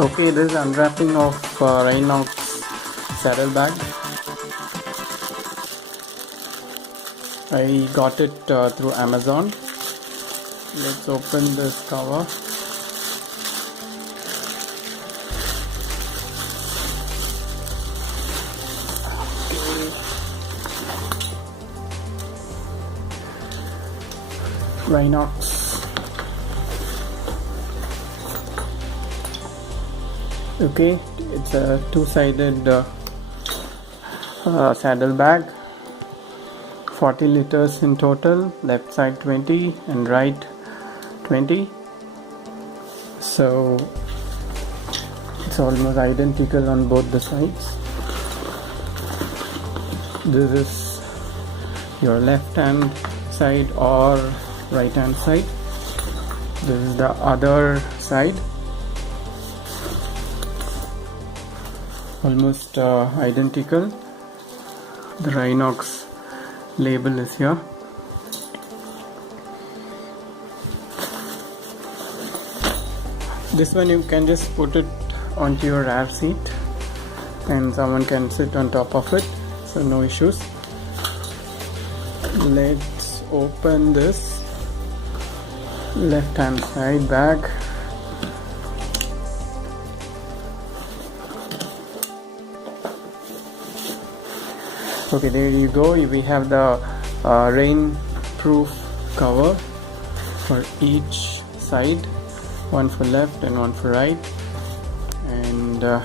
Okay, this is unwrapping of RYNOX saddlebag. I got it through Amazon. Let's open this cover. RYNOX. Okay, it's a two-sided saddlebag. 40 liters in total, left side 20 and right 20. So it's almost identical on both the sides. This is your left hand side or right hand side. This is the other side. Almost identical. The RYNOX label is here. This one you can just put it onto your rear seat and someone can sit on top of it, so no issues. Let's open this left hand side bag. Okay, there you go. We have the rain-proof cover for each side, one for left and one for right. And there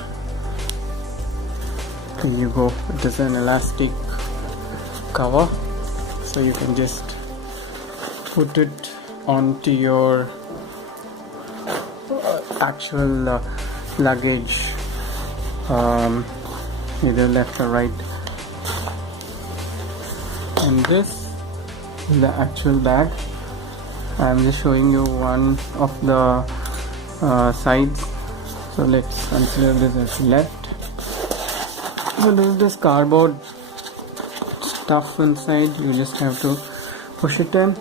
you go. It is an elastic cover, so you can just put it onto your actual luggage, either left or right. And this is the actual bag. I'm just showing you one of the sides. So let's consider this as left. So there is this cardboard stuff inside. You just have to push it in,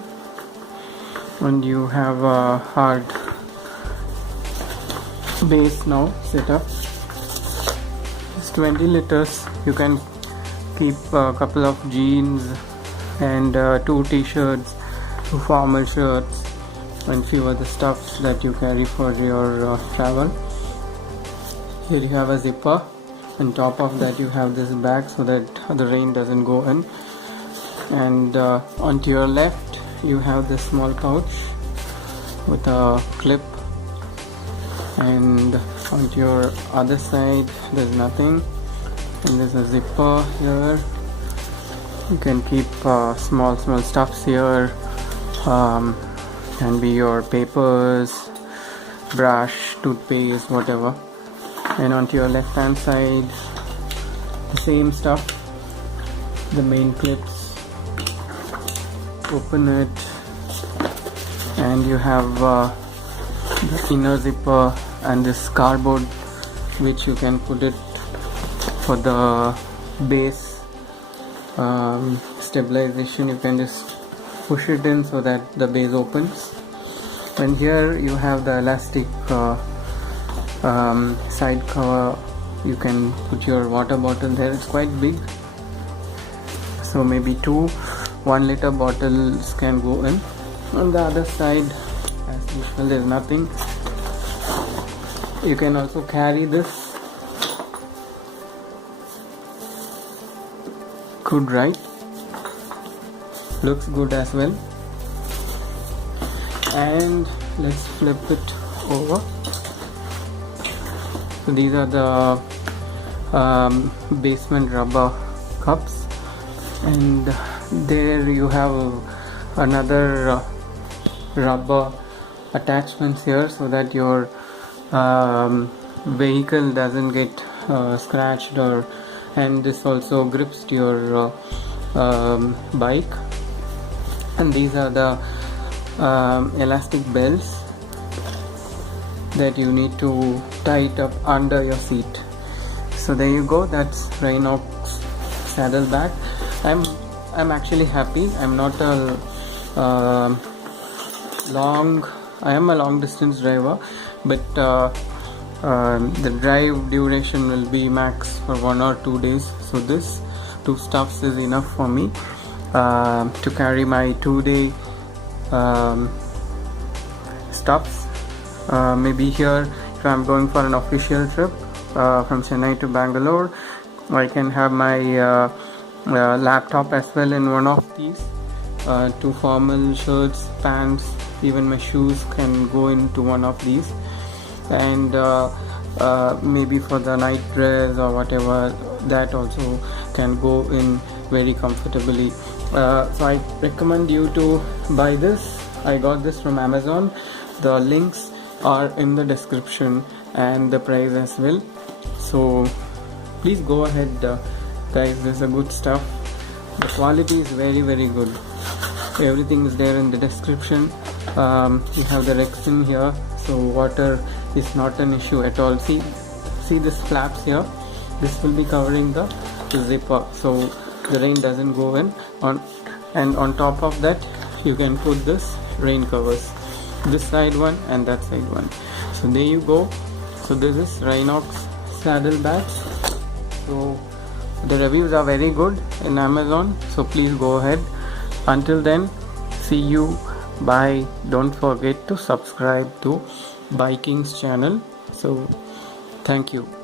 and you have a hard base now set up. It's 20 liters. You can keep a couple of jeans and 2 t-shirts, 2 formal shirts, and few other stuffs that you carry for your travel. Here you have a zipper. On top of that you have this bag so that the rain doesn't go in. And onto your left you have this small pouch with a clip, and onto your other side there's nothing. And there's a zipper here. You can keep small stuffs here. Can be your papers, brush, toothpaste, whatever. And onto your left hand side, the same stuff. The main clips. Open it, and you have the inner zipper and this cardboard, which you can put it for the base stabilization. You can just push it in so that the base opens. And here you have the elastic side cover. You can put your water bottle there. It's quite big, so maybe 2 1-liter bottles can go in. On the other side, as usual, there's nothing. You can also carry this. Good, right? Looks good as well. And let's flip it over. So these are the basement rubber cups, and there you have another rubber attachments here so that your vehicle doesn't get scratched, and this also grips to your bike. And these are the elastic belts that you need to tie it up under your seat. So there you go. That's RYNOX saddlebag. I'm actually happy. I'm not a I am a long distance driver, but The drive duration will be max for 1 or 2 days, so this 2 stuffs is enough for me to carry my 2-day stuffs. Maybe here, if I'm going for an official trip from Chennai to Bangalore, I can have my laptop as well in one of these. 2 formal shirts, pants, even my shoes can go into one of these, and maybe for the night dress or whatever, that also can go in very comfortably. So I recommend you to buy this. I got this from Amazon. The links are in the description and the price as well, so please go ahead, guys. This is a good stuff. The quality is very good. Everything is there in the description. We have the Rexin here, so water is not an issue at all. See this flaps here, this will be covering the zipper, so the rain doesn't go in. And on top of that, you can put this rain covers, this side one and that side one. So there you go. So this is RYNOX saddle bags. So the reviews are very good in Amazon, so please go ahead. Until then, see you. Bye. Don't forget to subscribe to Biking's channel. So thank you.